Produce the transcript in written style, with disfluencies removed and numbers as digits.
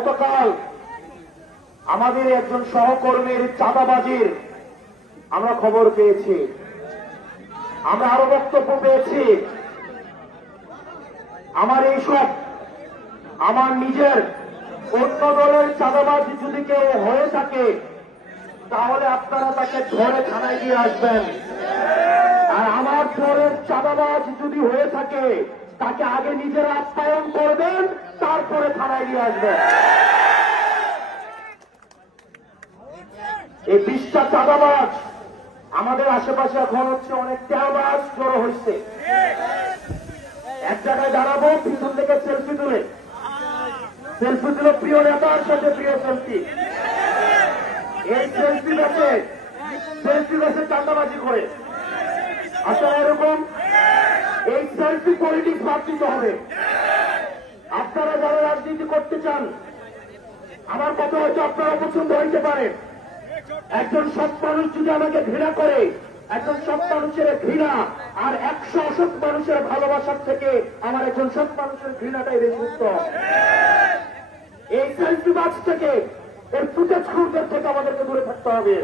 গতকাল আমাদের একজন সহকর্মীর চাঁদাবাজির আমরা খবর পেয়েছি, আমরা আরো বক্তব্য পেয়েছি। আমার এইসব আমার নিজের অন্য দলের চাঁদাবাজ যদি কেউ হয়ে থাকে তাহলে আপনারা তাকে ধরে থানায় দিয়ে আসবেন, আর আমার দলের চাঁদাবাজ যদি হয়ে থাকে তাকে আগে নিজেরা আপ্যায়ন করবেন, তারপরে থানায় দিয়ে আসবেন। এই 20টা চাঁদাবাজ আমাদের আশেপাশে এখন হচ্ছে অনেক চাঁদাবাজ জড়ো হয়েছে। এক জায়গায় দাঁড়াবো, পিছন থেকে সেলফি তুলে প্রিয় নেতার সাথে প্রিয় সেলফি, এই সেলফি ব্যাচে চাঁদাবাজি করে। আসলে এরকম এই সেলফি পলিটিক্স বাদ দিতে হবে। আপনারা যারা রাজনীতি করতে চান, আমার কথা হয়তো আপনারা পছন্দ হইতে পারে, একজন সৎ মানুষ যদি আমাকে ঘৃণা করে, একজন সৎ মানুষের ঘৃণা আর 100 অসৎ মানুষের ভালোবাসার থেকে আমার একজন সৎ মানুষের ঘৃণাটাই বেশি উত্তম। এই সেলফি বাজ থেকে, এর ফুটেজ খুঁজদের থেকে আমাদেরকে দূরে থাকতে হবে।